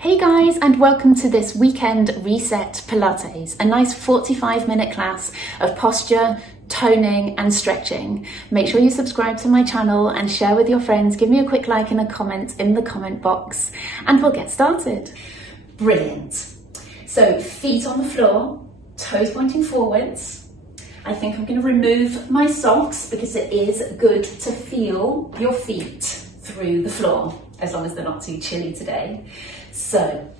Hey guys, and welcome to this weekend reset Pilates, a nice 45-minute class of posture, toning and stretching. Make sure you subscribe to my channel and share with your friends. Give me a quick like and a comment in the comment box and we'll get started. Brilliant. So feet on the floor, toes pointing forwards. I think I'm going to remove my socks because it is good to feel your feet through the floor, as long as they're not too chilly today. So,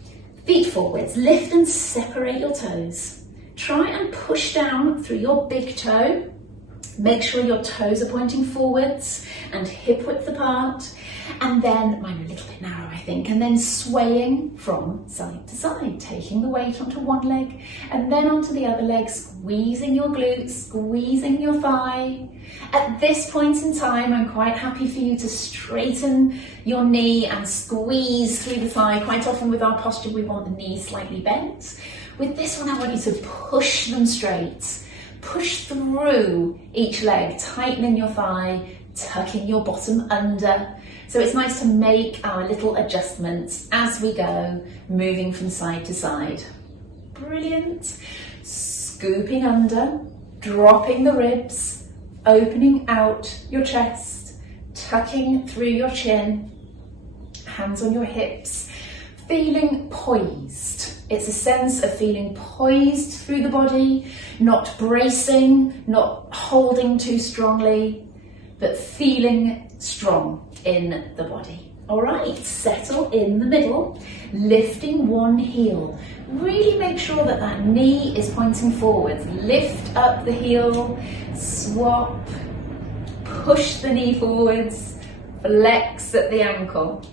feet forwards, lift and separate your toes. Try and push down through your big toe. Make sure your toes are pointing forwards and hip width apart. And then, mine are a little bit narrow I think, and then swaying from side to side, taking the weight onto one leg and then onto the other leg, squeezing your glutes, squeezing your thigh. At this point in time, I'm quite happy for you to straighten your knee and squeeze through the thigh. Quite often with our posture, we want the knees slightly bent. With this one, I want you to push them straight. Push through each leg, tightening your thigh, tucking your bottom under. So it's nice to make our little adjustments as we go, moving from side to side. Brilliant. Scooping under, dropping the ribs, opening out your chest, tucking through your chin, hands on your hips, feeling poised. It's a sense of feeling poised through the body, not bracing, not holding too strongly, but feeling strong in the body. All right, settle in the middle, lifting one heel. Really make sure that that knee is pointing forwards. Lift up the heel, swap, push the knee forwards, flex at the ankle.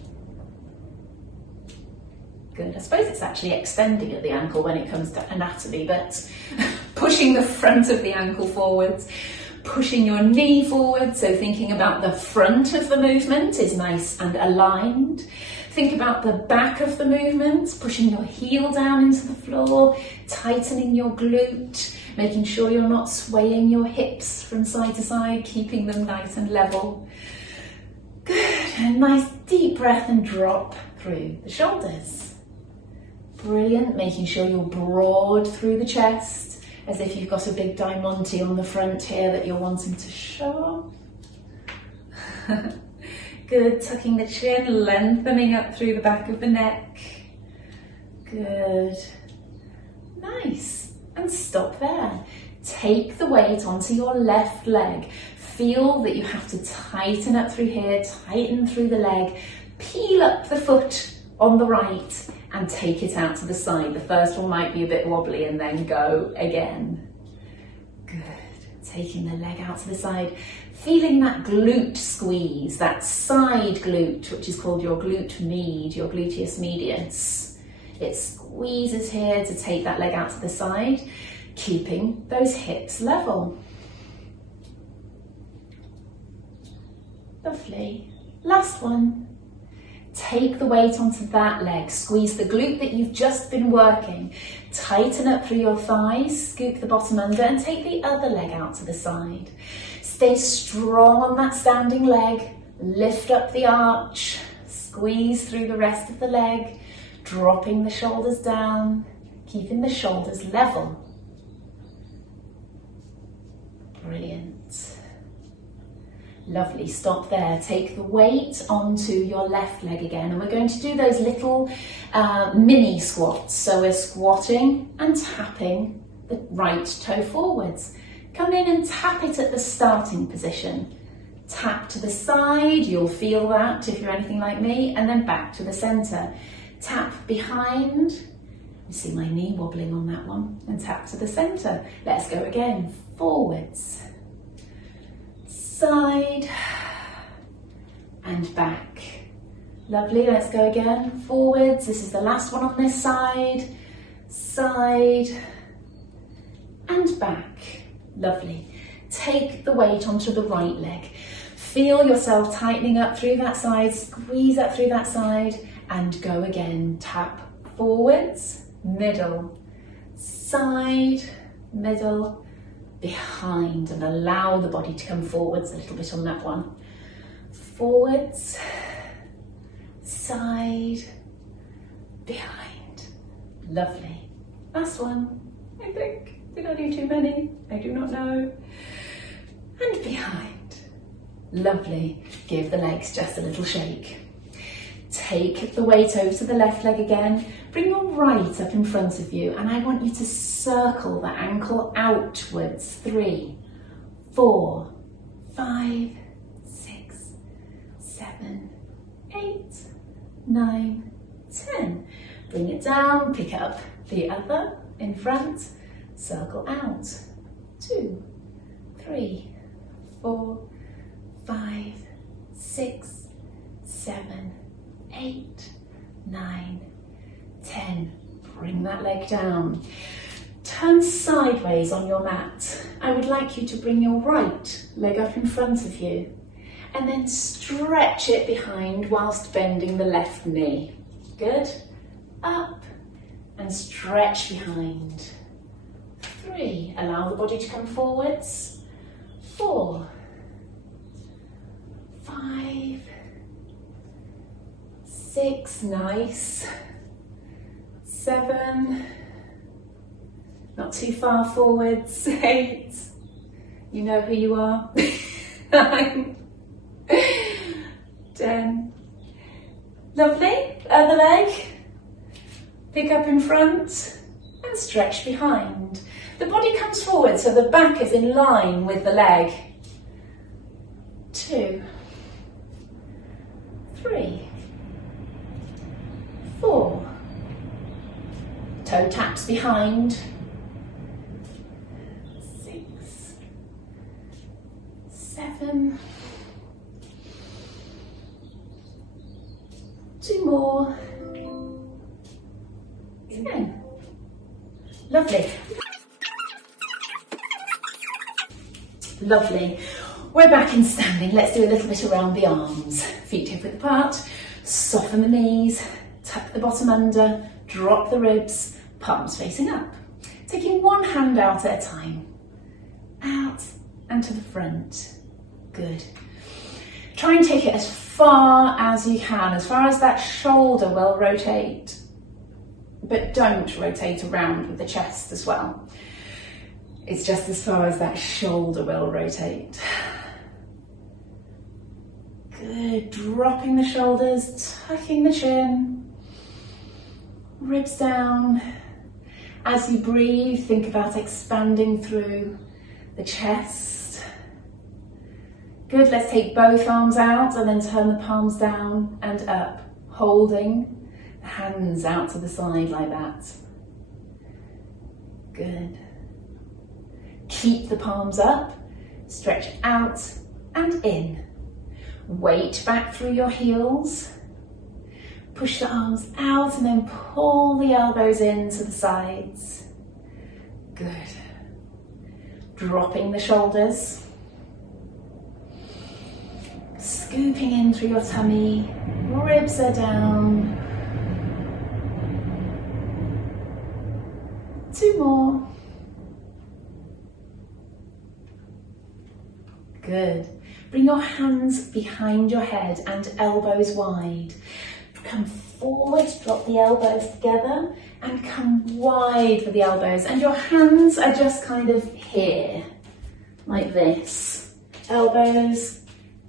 Good, I suppose it's actually extending at the ankle when it comes to anatomy, but pushing the front of the ankle forwards, pushing your knee forward, so thinking about the front of the movement is nice and aligned. Think about the back of the movement, pushing your heel down into the floor, tightening your glute, making sure you're not swaying your hips from side to side, keeping them nice and level. Good, a nice deep breath and drop through the shoulders. Brilliant, making sure you're broad through the chest, as if you've got a big diamante on the front here that you're wanting to show off. Good, tucking the chin, lengthening up through the back of the neck. Good. Nice. And stop there. Take the weight onto your left leg. Feel that you have to tighten up through here, tighten through the leg, peel up the foot on the right and take it out to the side. The first one might be a bit wobbly and then go again. Good. Taking the leg out to the side. Feeling that glute squeeze, that side glute, which is called your glute med, your gluteus medius. It squeezes here to take that leg out to the side, keeping those hips level. Lovely. Last one. Take the weight onto that leg, squeeze the glute that you've just been working, tighten up through your thighs, scoop the bottom under and take the other leg out to the side. Stay strong on that standing leg, lift up the arch, squeeze through the rest of the leg, dropping the shoulders down, keeping the shoulders level. Brilliant. Lovely, stop there. Take the weight onto your left leg again and we're going to do those little mini squats. So we're squatting and tapping the right toe forwards. Come in and tap it at the starting position. Tap to the side, you'll feel that if you're anything like me, and then back to the centre. Tap behind, you see my knee wobbling on that one, and tap to the centre. Let's go again, forwards. Side and back. Lovely, let's go again. Forwards, this is the last one on this side. Side and back. Lovely. Take the weight onto the right leg. Feel yourself tightening up through that side, squeeze up through that side and go again. Tap forwards, middle, side, middle, behind, and allow the body to come forwards a little bit on that one. Forwards, side, behind. Lovely. Last one, I think. Did I do too many? I do not know. And behind. Lovely. Give the legs just a little shake. Take the weight over to the left leg again. Bring your right up in front of you, and I want you to circle the ankle outwards. 3, 4, 5, 6, 7, 8, 9, 10. Bring it down, pick up the other in front, circle out. 2, 3, 4, 5, 6, 7, 8, 9, 10. Bring that leg down. Turn sideways on your mat. I would like you to bring your right leg up in front of you and then stretch it behind whilst bending the left knee. Good. Up and stretch behind. 3. Allow the body to come forwards. 4, 5, 6, nice. 7, not too far forwards. 8, you know who you are. 9, 10. Lovely. Other leg. Pick up in front and stretch behind. The body comes forward so the back is in line with the leg. 2, 3, 4. Toe taps behind. 6, 7. 2 more. 10. Lovely. Lovely. We're back in standing. Let's do a little bit around the arms. Feet hip width apart. Soften the knees. Tuck the bottom under. Drop the ribs. Palms facing up. Taking one hand out at a time. Out and to the front. Good. Try and take it as far as you can, as far as that shoulder will rotate. But don't rotate around with the chest as well. It's just as far as that shoulder will rotate. Good. Dropping the shoulders, tucking the chin. Ribs down. As you breathe, think about expanding through the chest. Good. Let's take both arms out and then turn the palms down and up, holding the hands out to the side like that. Good. Keep the palms up, stretch out and in. Weight back through your heels. Push the arms out and then pull the elbows in to the sides. Good. Dropping the shoulders. Scooping in through your tummy. Ribs are down. 2 more. Good. Bring your hands behind your head and elbows wide. Come forward, drop the elbows together and come wide with the elbows. And your hands are just kind of here, like this. Elbows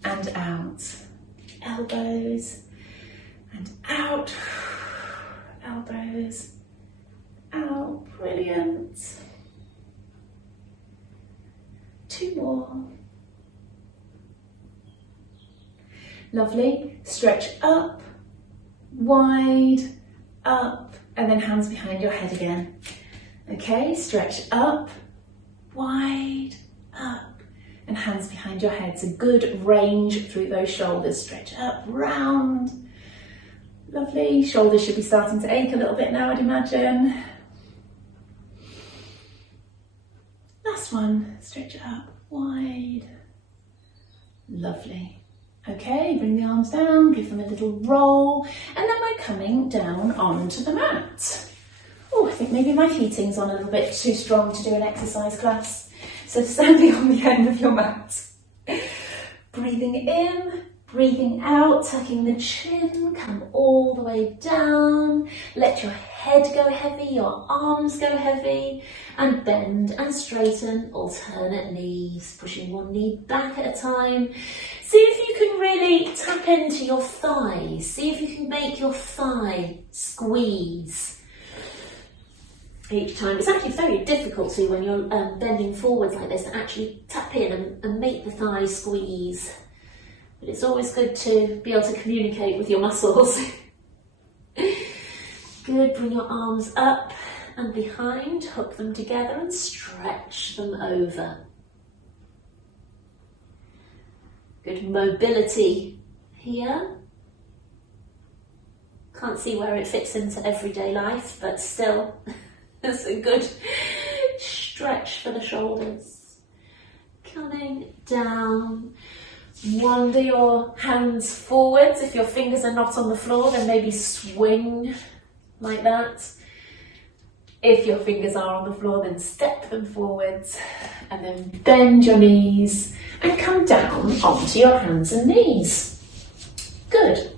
and out. Elbows and out. Elbows out. Brilliant. 2 more. Lovely. Stretch up, wide, up, and then hands behind your head again. Okay, stretch up, wide, up, and hands behind your head. So good range through those shoulders. Stretch up, round. Lovely. Shoulders should be starting to ache a little bit now, I'd imagine. Last one. Stretch up, wide. Lovely. Okay, bring the arms down, give them a little roll, and then we're coming down onto the mat. Oh, I think maybe my feeting's on a little bit too strong to do an exercise class. So standing on the end of your mat. Breathing in, Breathing out, tucking the chin, come all the way down. Let your head go heavy, your arms go heavy, and bend and straighten, alternate knees, pushing one knee back at a time. See if you can really tap into your thighs. See if you can make your thigh squeeze each time. It's actually very difficult to, when you're bending forwards like this, to actually tap in and make the thigh squeeze. But it's always good to be able to communicate with your muscles. Good, bring your arms up and behind, hook them together and stretch them over. Good mobility here. Can't see where it fits into everyday life, but still, it's a good stretch for the shoulders. Coming down. Wander your hands forwards. If your fingers are not on the floor, then maybe swing like that. If your fingers are on the floor, then step them forwards and then bend your knees and come down onto your hands and knees. Good.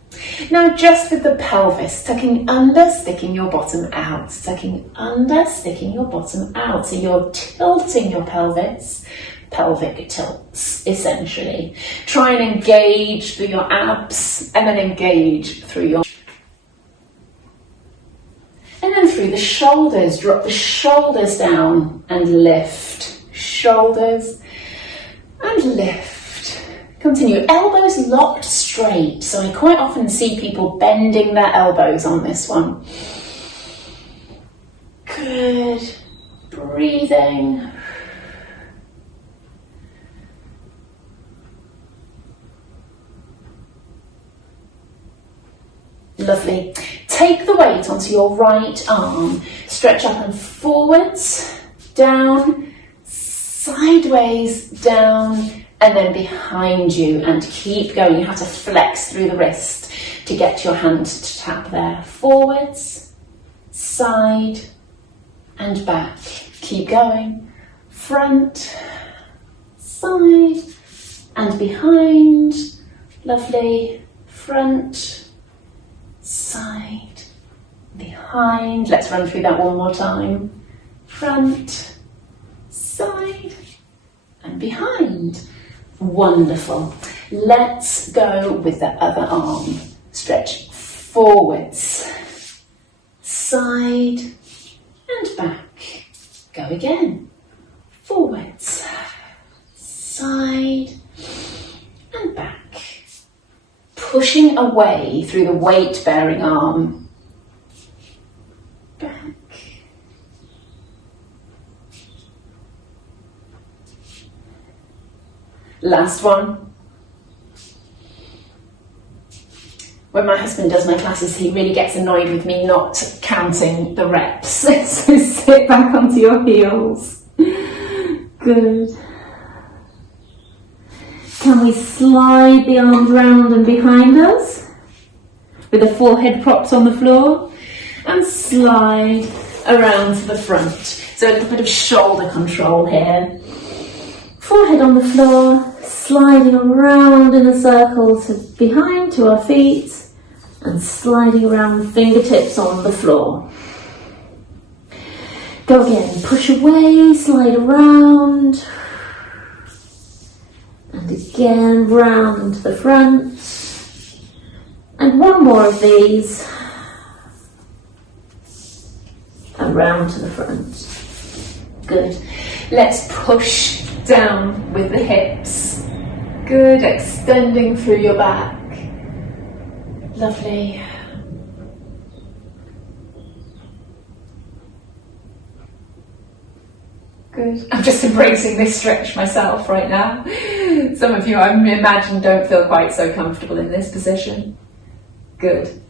Now just with the pelvis, tucking under, sticking your bottom out, tucking under, sticking your bottom out. So you're tilting your pelvis. Pelvic tilts, essentially. Try and engage through your abs and then engage through your... And then through the shoulders, drop the shoulders down and lift. Shoulders and lift. Continue. Elbows locked straight. So I quite often see people bending their elbows on this one. Good. Breathing. Lovely. Take the weight onto your right arm. Stretch up and forwards, down, sideways, down, and then behind you, and keep going. You have to flex through the wrist to get your hand to tap there. Forwards, side, and back. Keep going. Front, side, and behind. Lovely. Front, side, behind. Let's run through that one more time. Front, side, and behind. Wonderful. Let's go with the other arm. Stretch forwards, side, and back. Go again. Forwards, side, and back. Pushing away through the weight-bearing arm. Back. Last one. When my husband does my classes, he really gets annoyed with me not counting the reps. So sit back onto your heels. Good. Can we slide the arms round and behind us with the forehead propped on the floor and slide around to the front. So a little bit of shoulder control here. Forehead on the floor, sliding around in a circle to behind to our feet and sliding around, fingertips on the floor. Go again, push away, slide around. And again, round to the front. And one more of these. And round to the front. Good. Let's push down with the hips. Good, extending through your back. Lovely. Good. I'm just embracing this stretch myself right now. Some of you, I imagine, don't feel quite so comfortable in this position. Good.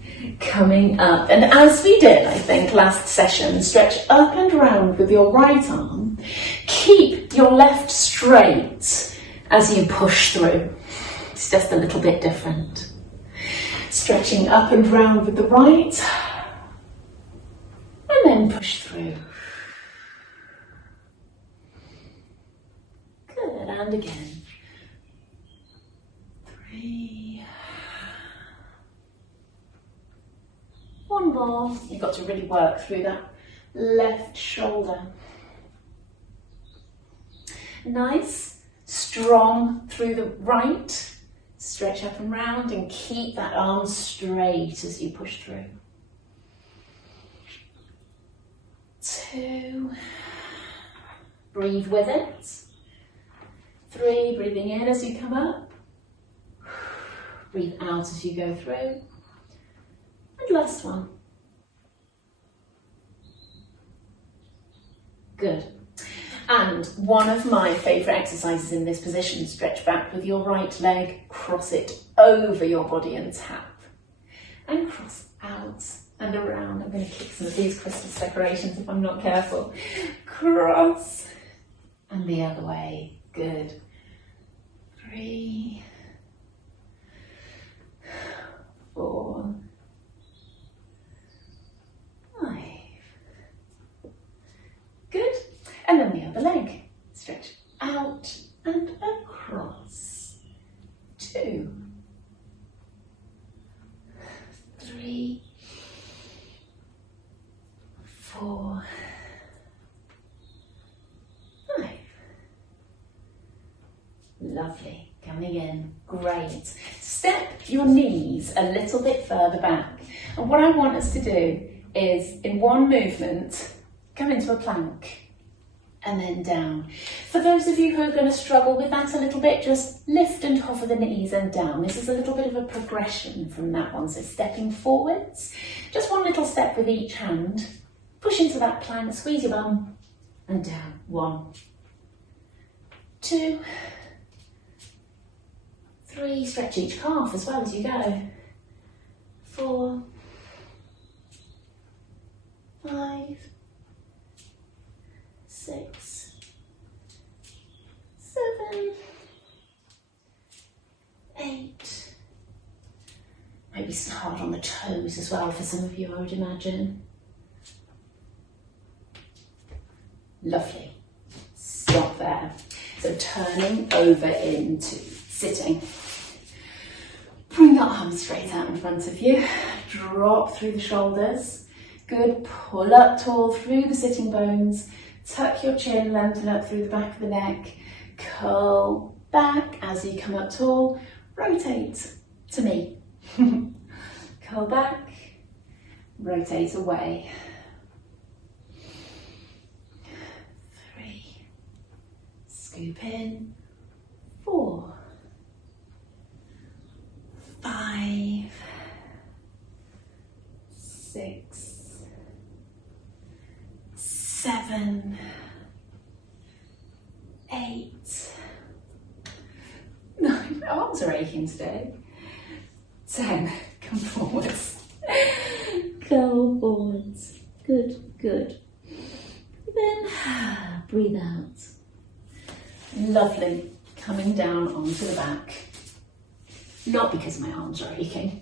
Coming up. And as we did, I think, last session, stretch up and round with your right arm. Keep your left straight as you push through. It's just a little bit different. Stretching up and round with the right. And then push through. Good, and again. 3, more. You've got to really work through that left shoulder. Nice, strong through the right. Stretch up and round and keep that arm straight as you push through. 2. Breathe with it. 3, breathing in as you come up. Breathe out as you go through. And last one. Good. And one of my favourite exercises in this position, stretch back with your right leg, cross it over your body and tap. And cross out and around. I'm going to kick some of these Christmas decorations if I'm not careful. Cross. And the other way. Good. 3, 4, 5. Good. And then the other leg. Stretch out and across. 2, 3, 4, 5. Lovely. Coming in. Great. Step your knees a little bit further back. And what I want us to do is, in one movement, come into a plank. And then down. For those of you who are going to struggle with that a little bit, just lift and hover the knees and down. This is a little bit of a progression from that one. So stepping forwards, just one little step with each hand. Push into that plank, squeeze your bum and down. 1, 2, 3, stretch each calf as well as you go. 4, 5, 6, 7, 8. Maybe hard on the toes as well for some of you, I would imagine. Lovely. Stop there. So turning over into sitting. Bring your arms straight out in front of you. Drop through the shoulders. Good. Pull up tall through the sitting bones. Tuck your chin, lengthen up through the back of the neck. Curl back as you come up tall. Rotate to me. Curl back. Rotate away. 3. Scoop in. 4. 5. 6. 7, 8, 9, my arms are aching today. 10, come forwards. Go forwards. Good, good. Then breathe out. Lovely. Coming down onto the back. Not because my arms are aching.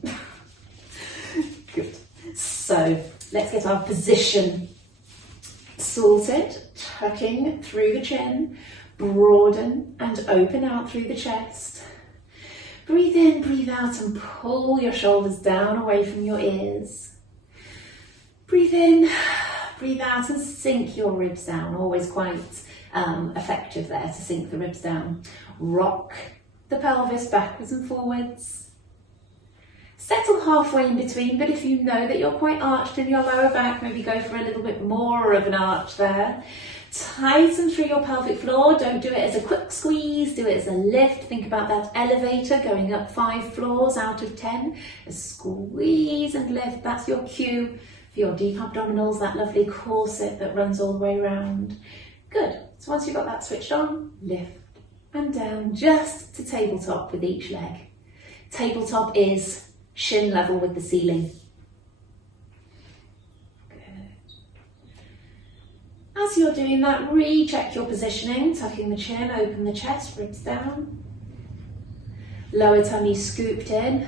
Good. So let's get our position sorted, tucking through the chin, broaden and open out through the chest. Breathe in, breathe out and pull your shoulders down away from your ears. Breathe in, breathe out and sink your ribs down. Always quite effective there to sink the ribs down. Rock the pelvis backwards and forwards. Settle halfway in between, but if you know that you're quite arched in your lower back, maybe go for a little bit more of an arch there. Tighten through your pelvic floor. Don't do it as a quick squeeze, do it as a lift. Think about that elevator going up 5 floors out of 10. A squeeze and lift, that's your cue for your deep abdominals, that lovely corset that runs all the way around. Good. So once you've got that switched on, lift and down just to tabletop with each leg. Tabletop is shin level with the ceiling. Good. As you're doing that, recheck your positioning, tucking the chin, open the chest, ribs down. Lower tummy scooped in.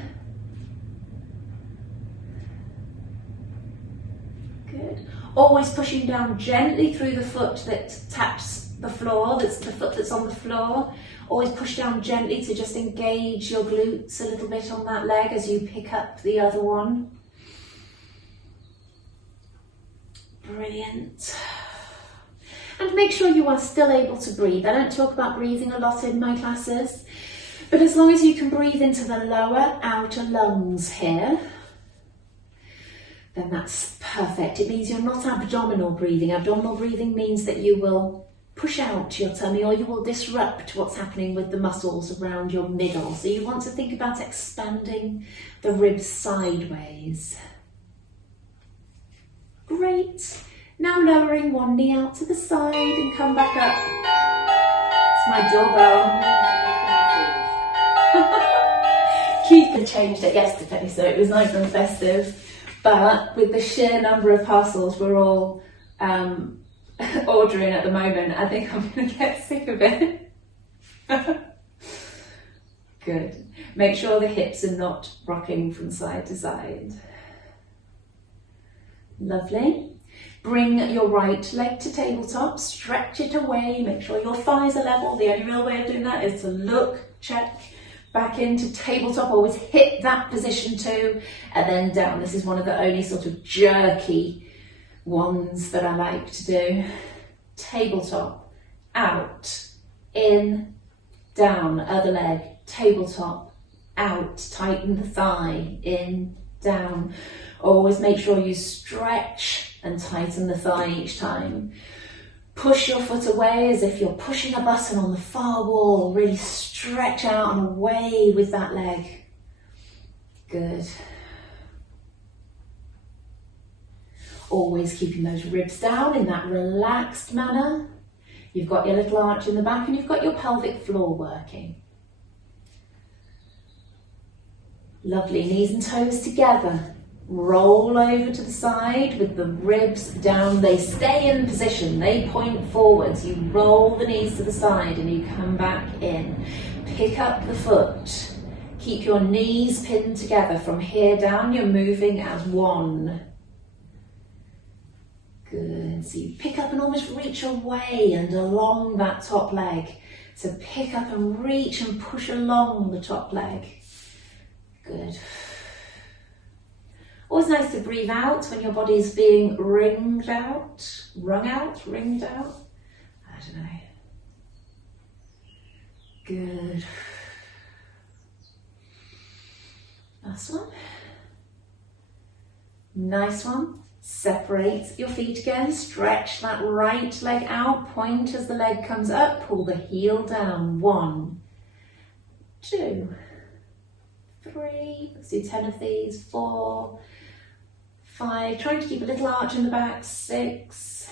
Good. Always pushing down gently through the foot that taps the floor, that's the foot that's on the floor. Always push down gently to just engage your glutes a little bit on that leg as you pick up the other one. Brilliant. And make sure you are still able to breathe. I don't talk about breathing a lot in my classes, but as long as you can breathe into the lower outer lungs here, then that's perfect. It means you're not abdominal breathing. Abdominal breathing means that you will push out your tummy or you will disrupt what's happening with the muscles around your middle. So you want to think about expanding the ribs sideways. Great. Now lowering one knee out to the side and come back up. It's my doorbell. Keith had changed it yesterday, so it was nice and festive. But with the sheer number of parcels we're all ordering at the moment, I think I'm going to get sick of it. Good. Make sure the hips are not rocking from side to side. Lovely. Bring your right leg to tabletop, stretch it away, make sure your thighs are level. The only real way of doing that is to look, check, back into tabletop, always hit that position too, and then down. This is one of the only sort of jerky ones that I like to do. Tabletop, out, in, down, other leg, tabletop, out, tighten the thigh, in, down. Always make sure you stretch and tighten the thigh each time. Push your foot away as if you're pushing a button on the far wall. Really stretch out and away with that leg. Good. Always keeping those ribs down in that relaxed manner. You've got your little arch in the back and you've got your pelvic floor working. Lovely, knees and toes together. Roll over to the side with the ribs down. They stay in position, they point forwards. You roll the knees to the side and you come back in. Pick up the foot. Keep your knees pinned together. From here down, you're moving as one. Good. So you pick up and almost reach away and along that top leg. So pick up and reach and push along the top leg. Good. Always nice to breathe out when your body's being ringed out, wrung out, ringed out. I don't know. Good. Last one. Nice one. Separate your feet again. Stretch that right leg out. Point as the leg comes up. Pull the heel down. 1, 2, 3. Let's do 10 of these. 4, 5, trying to keep a little arch in the back. 6,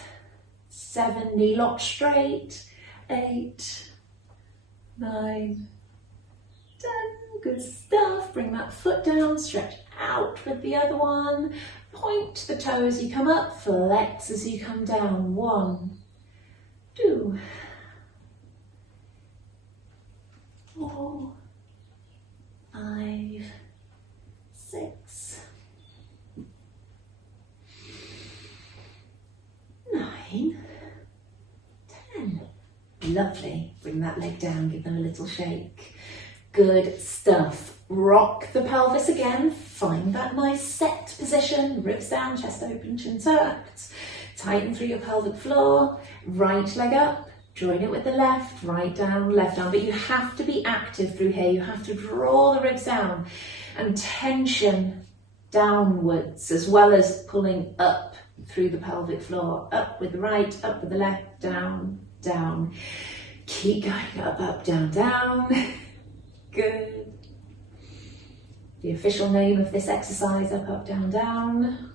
7, knee locked straight. 8, 9, 10. Good stuff. Bring that foot down, stretch out with the other one. Point the toes as you come up, flex as you come down. 1, 2, 4, 5, 6, 9, 10. Lovely. Bring that leg down, give them a little shake. Good stuff. Rock the pelvis again. Find that nice set position. Ribs down, chest open, chin tucked. Tighten through your pelvic floor. Right leg up. Join it with the left. Right down, left down. But you have to be active through here. You have to draw the ribs down and tension downwards as well as pulling up through the pelvic floor. Up with the right, up with the left, down, down. Keep going up, up, down, down. Good. The official name of this exercise, up, up, down, down.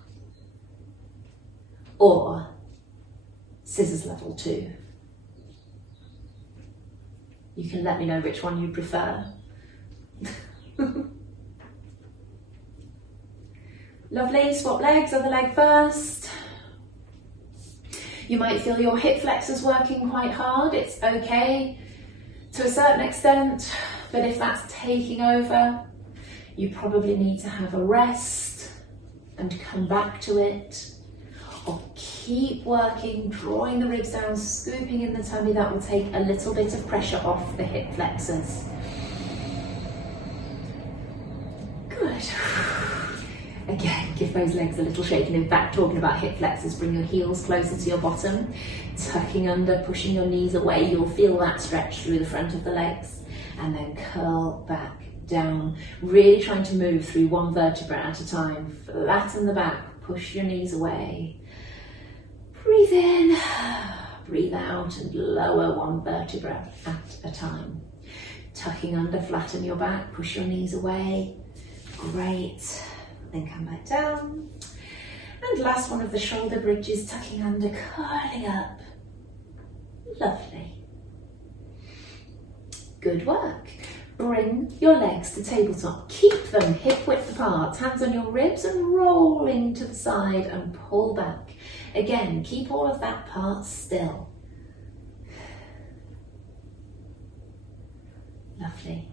Or scissors level 2. You can let me know which one you prefer. Lovely, swap legs, other leg first. You might feel your hip flexors working quite hard. It's okay to a certain extent, but if that's taking over, you probably need to have a rest and come back to it. Or keep working, drawing the ribs down, scooping in the tummy. That will take a little bit of pressure off the hip flexors. Good. Again, give those legs a little shake. And in fact, talking about hip flexors, bring your heels closer to your bottom, tucking under, pushing your knees away. You'll feel that stretch through the front of the legs. And then curl back down, really trying to move through one vertebra at a time. Flatten the back, push your knees away. Breathe in, breathe out, and lower one vertebra at a time. Tucking under, flatten your back, push your knees away. Great. Then come back down. And last one of the shoulder bridges, tucking under, curling up. Lovely. Good work. Bring your legs to tabletop. Keep them hip width apart, hands on your ribs and rolling to the side and pull back. Again, keep all of that part still. Lovely.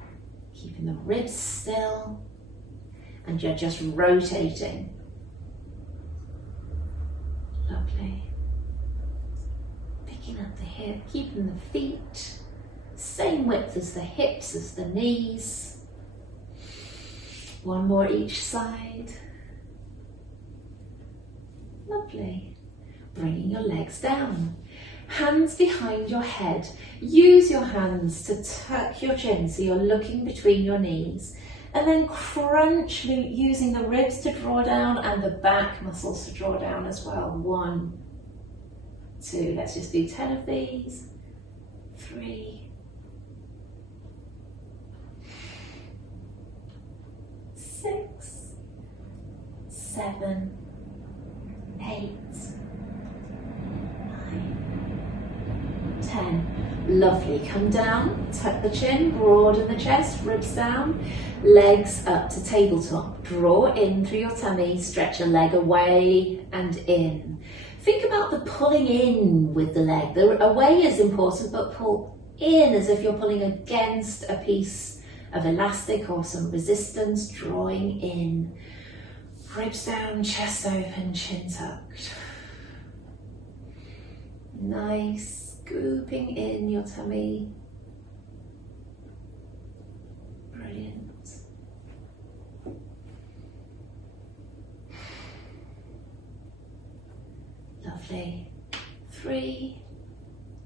Keeping the ribs still. And you're just rotating. Lovely. Picking up the hip, keeping the feet same width as the hips, as the knees. One more each side. Lovely. Bringing your legs down. Hands behind your head. Use your hands to tuck your chin so you're looking between your knees. And then crunch, using the ribs to draw down and the back muscles to draw down as well. 1, 2, let's just do 10 of these. 3, 6, 7, 8, 9, 10. Lovely. Come down, tuck the chin, broaden the chest, ribs down, legs up to tabletop. Draw in through your tummy, stretch a leg away and in. Think about the pulling in with the leg. The away is important, but pull in as if you're pulling against a piece of elastic or some resistance, drawing in. Ribs down, chest open, chin tucked. Nice. Scooping in your tummy. Brilliant. Lovely. 3,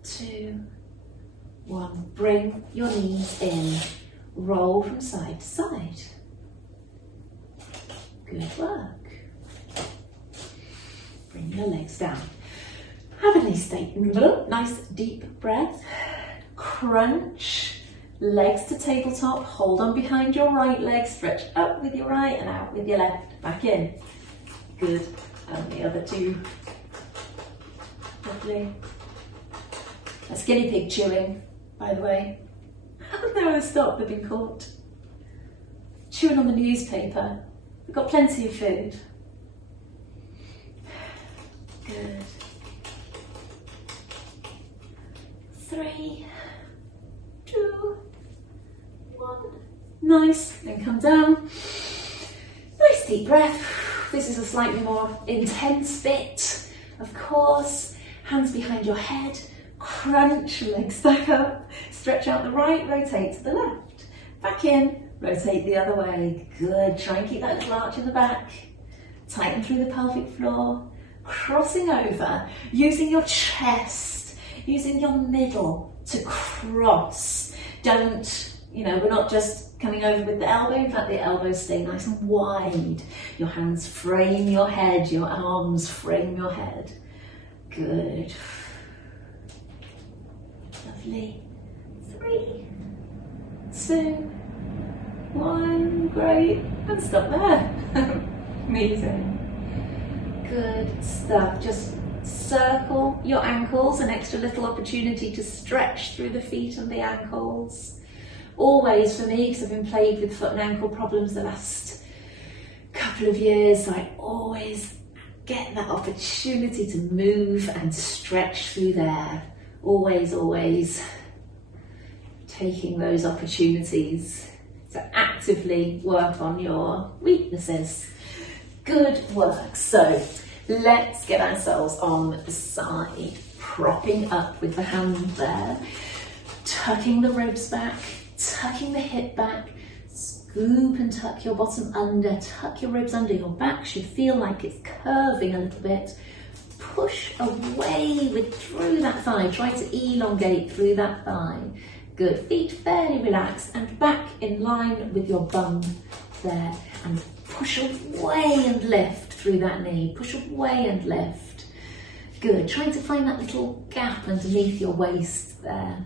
2, 1. Bring your knees in. Roll from side to side. Good work. Bring your legs down. Have a nice statement. Nice deep breath. Crunch. Legs to tabletop. Hold on behind your right leg. Stretch up with your right and out with your left. Back in. Good. And the other two. Lovely. That's guinea pig chewing, by the way. I don't know how to stop. They've been caught. Chewing on the newspaper. We've got plenty of food. Good. 3, 2, 1. Nice. Then come down. Nice deep breath. This is a slightly more intense bit. Of course, hands behind your head. Crunch, legs back up. Stretch out the right, rotate to the left. Back in, rotate the other way. Good. Try and keep that little arch in the back. Tighten through the pelvic floor. Crossing over, using your chest. Using your middle to cross. Don't, we're not just coming over with the elbow. In fact, the elbows stay nice and wide. Your hands frame your head. Your arms frame your head. Good. Lovely. 3, 2, 1. Great. And stop there. Amazing. Good stuff. Just circle your ankles, an extra little opportunity to stretch through the feet and the ankles. Always for me, because I've been plagued with foot and ankle problems the last couple of years, so I always get that opportunity to move and stretch through there. Always, always taking those opportunities to actively work on your weaknesses. Good work. So let's get ourselves on the side, propping up with the hand there, tucking the ribs back, tucking the hip back, Scoop and tuck your bottom under, tuck your ribs under, your back should feel like it's curving a little bit. Push away through that thigh, try to elongate through that thigh. Good, feet fairly relaxed and back in line with your bum there. And push away and lift through that knee, push away and lift. Good, trying to find that little gap underneath your waist there.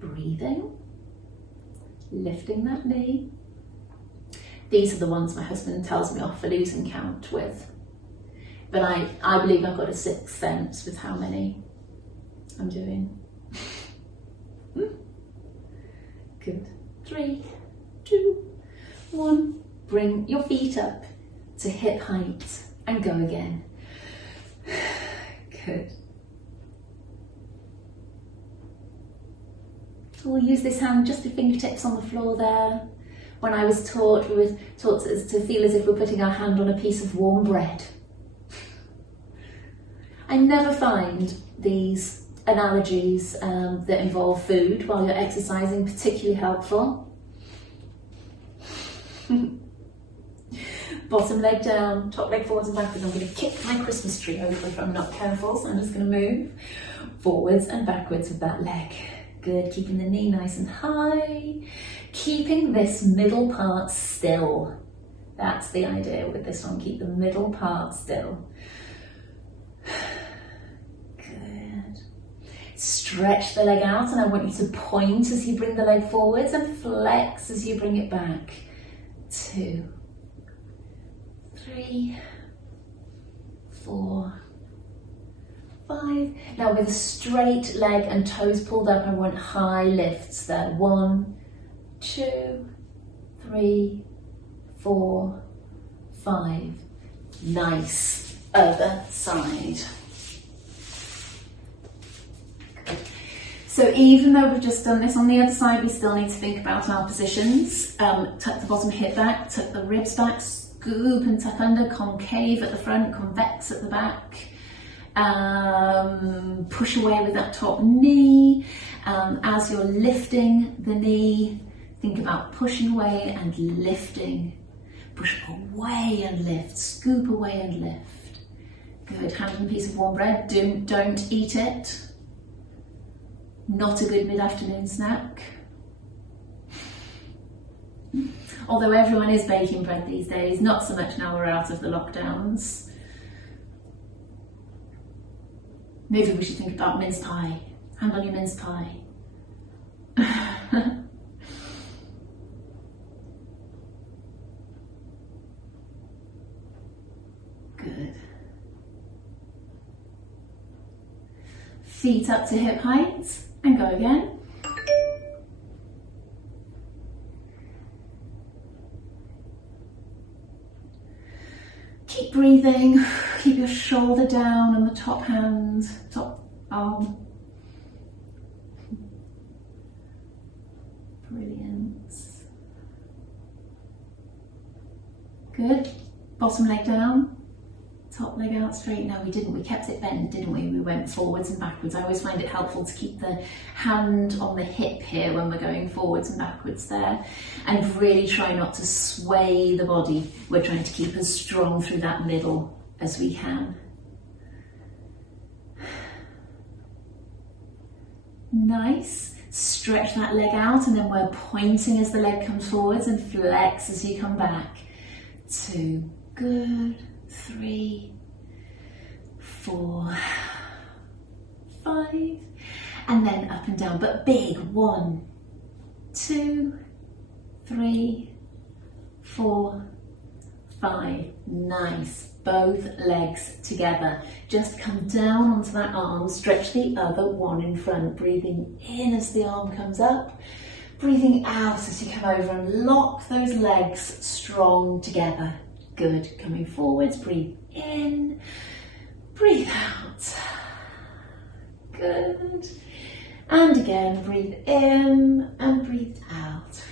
Breathing, lifting that knee. These are the ones my husband tells me off for losing count with. But I believe I've got a sixth sense with how many I'm doing. Good. 3, 2, 1. Bring your feet up to hip height and go again. Good. We'll use this hand, just your fingertips on the floor there. When I was taught, we were taught to feel as if we're putting our hand on a piece of warm bread. I never find these analogies that involve food while you're exercising particularly helpful. Bottom leg down, top leg forwards and backwards. I'm going to kick my Christmas tree over if I'm not careful, so I'm just going to move forwards and backwards with that leg. Good, keeping the knee nice and high, keeping this middle part still. That's the idea with this one, keep the middle part still. Good. Stretch the leg out and I want you to point as you bring the leg forwards and flex as you bring it back. 2, 3, 4, 5. Now with a straight leg and toes pulled up, I want high lifts there. 1, 2, 3, 4, 5. Nice. Other side. Good. So even though we've just done this on the other side, we still need to think about our positions. Tuck the bottom hip back, tuck the ribs back, scoop and tuck under, concave at the front, convex at the back. Push away with that top knee. As you're lifting the knee, think about pushing away and lifting. Push away and lift, scoop away and lift. Good, hand on a piece of warm bread, don't eat it. Not a good mid-afternoon snack. Although everyone is baking bread these days, not so much now we're out of the lockdowns. Maybe we should think about mince pie. Hand on your mince pie. Good. Feet up to hip height and go again. Keep breathing, keep your shoulder down on the top hand, top arm. Brilliant. Good. Bottom leg down, top leg out straight. No, we didn't. We kept it bent, didn't we? We went forwards and backwards. I always find it helpful to keep the hand on the hip here when we're going forwards and backwards there. And really try not to sway the body. We're trying to keep as strong through that middle as we can. Nice. Stretch that leg out and then we're pointing as the leg comes forwards and flex as you come back. 2, good, 3, 4, 5, and then up and down, but big. 1, 2, 3, 4, 5. Nice. Both legs together. Just come down onto that arm, stretch the other one in front, breathing in as the arm comes up, breathing out as you come over and lock those legs strong together. Good. Coming forwards, breathe in, breathe out. Good. And again, breathe in and breathe out.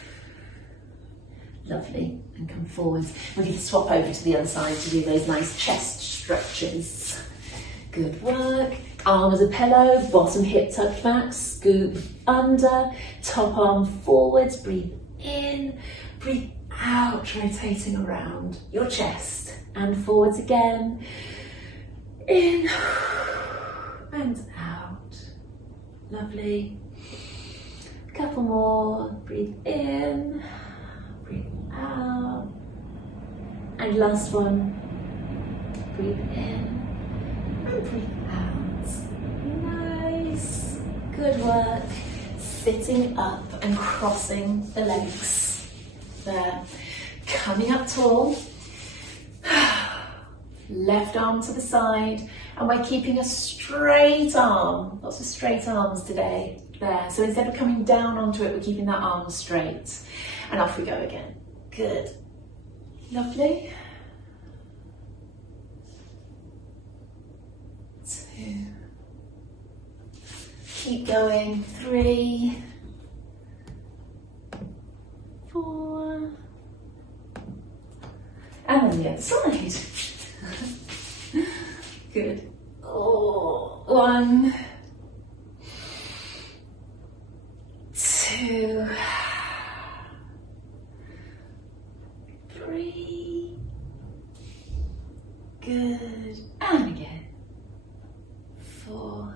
Lovely. And come forwards. We're going to swap over to the other side to do those nice chest stretches. Good work. Arm as a pillow, bottom hip tucked back, scoop under, top arm forwards, breathe in, breathe out, rotating around your chest and forwards again, in and out. Lovely. Couple more, breathe in, breathe out, and last one, breathe in and breathe out. Nice, good work. Sitting up and crossing the legs. There, coming up tall, left arm to the side, and we're keeping a straight arm, lots of straight arms today. There, so instead of coming down onto it, we're keeping that arm straight. And off we go again. Good. Lovely. 2. Keep going. 3, 4. And then the other side. Good. 1, 2, 3, good, and again, 4,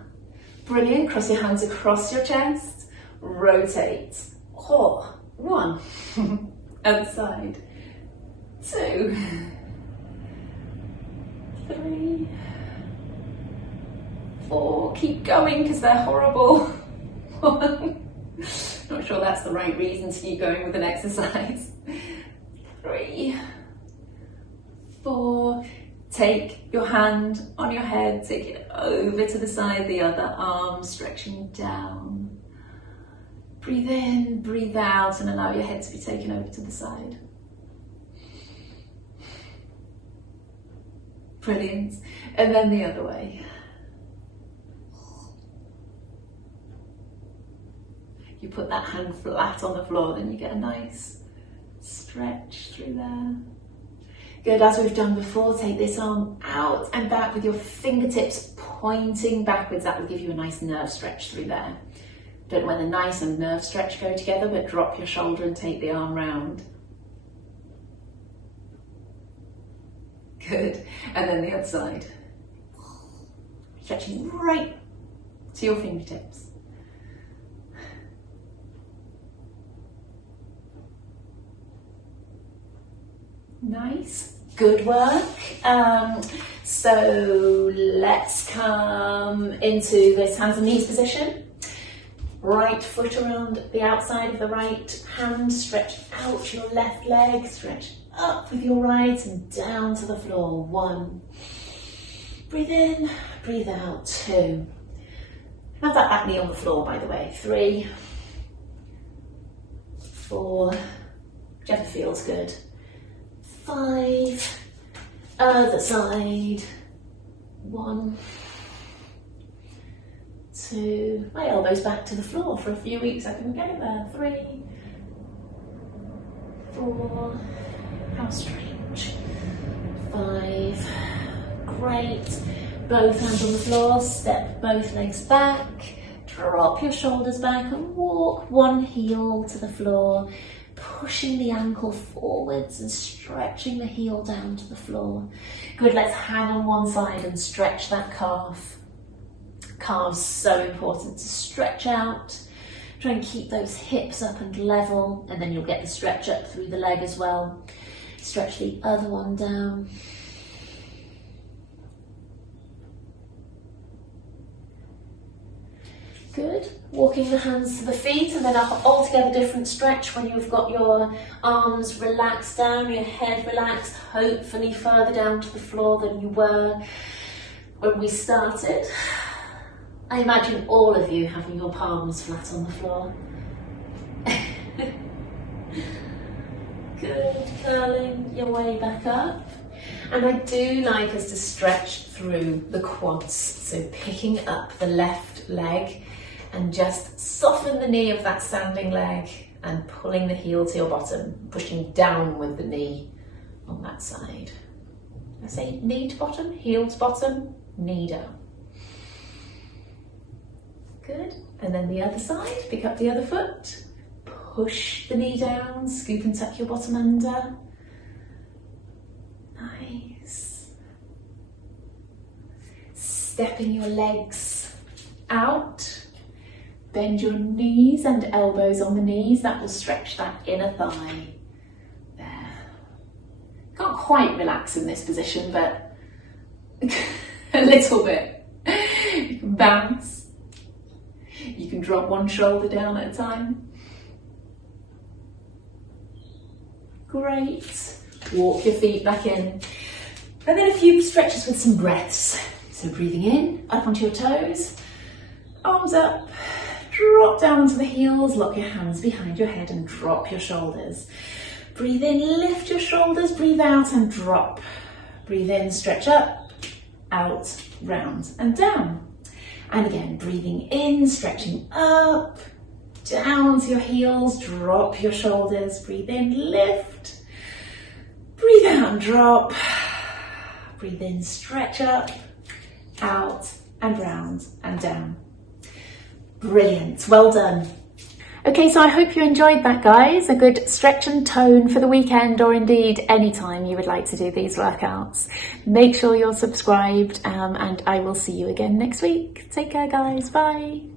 brilliant, cross your hands across your chest, rotate, 1, other side, 2, 3, 4, keep going because they're horrible, 1, not sure that's the right reason to keep going with an exercise. 3, 4, take your hand on your head, take it over to the side, the other arm stretching down. Breathe in, breathe out, and allow your head to be taken over to the side. Brilliant. And then the other way. You put that hand flat on the floor, then you get a nice stretch through there. Good, as we've done before, take this arm out and back with your fingertips pointing backwards. That will give you a nice nerve stretch through there. Don't know when the nice and nerve stretch go together, but drop your shoulder and take the arm round. Good, and then the other side. Stretching right to your fingertips. Nice, good work. So let's come into this hands and knees position. Right foot around the outside of the right hand, stretch out your left leg, stretch up with your right and down to the floor. 1, breathe in, breathe out. 2, have that back knee on the floor, by the way. 3, 4, whichever feels good. 5, other side. 1, 2, my elbows back to the floor for a few weeks, I can get it there. 3, 4, how strange. 5, great. Both hands on the floor, step both legs back, drop your shoulders back and walk one heel to the floor, pushing the ankle forwards and stretching the heel down to the floor. Good, let's hang on one side and stretch that calf. Calves so important to stretch out. Try and keep those hips up and level, and then you'll get the stretch up through the leg as well. Stretch the other one down. Good. Walking the hands to the feet, and then a altogether different stretch when you've got your arms relaxed down, your head relaxed, hopefully further down to the floor than you were when we started. I imagine all of you having your palms flat on the floor. Good, curling your way back up. And I do like us to stretch through the quads, so picking up the left leg and just soften the knee of that standing leg and pulling the heel to your bottom, pushing down with the knee on that side. I say knee to bottom, heel to bottom, knee down. Good. And then the other side, pick up the other foot, push the knee down, scoop and tuck your bottom under. Nice. Stepping your legs out, bend your knees and elbows on the knees, that will stretch that inner thigh. There. Can't quite relax in this position, but a little bit. You can bounce. You can drop one shoulder down at a time. Great. Walk your feet back in. And then a few stretches with some breaths. So breathing in, up onto your toes, arms up, drop down onto the heels, lock your hands behind your head and drop your shoulders. Breathe in, lift your shoulders, breathe out and drop. Breathe in, stretch up, out, round and down. And again, breathing in, stretching up, down onto your heels, drop your shoulders, breathe in, lift, breathe out and drop, breathe in, stretch up, out and round and down. Brilliant, well done. Okay, so I hope you enjoyed that, guys. A good stretch and tone for the weekend, or indeed anytime you would like to do these workouts. Make sure you're subscribed, and I will see you again next week. Take care, guys. Bye.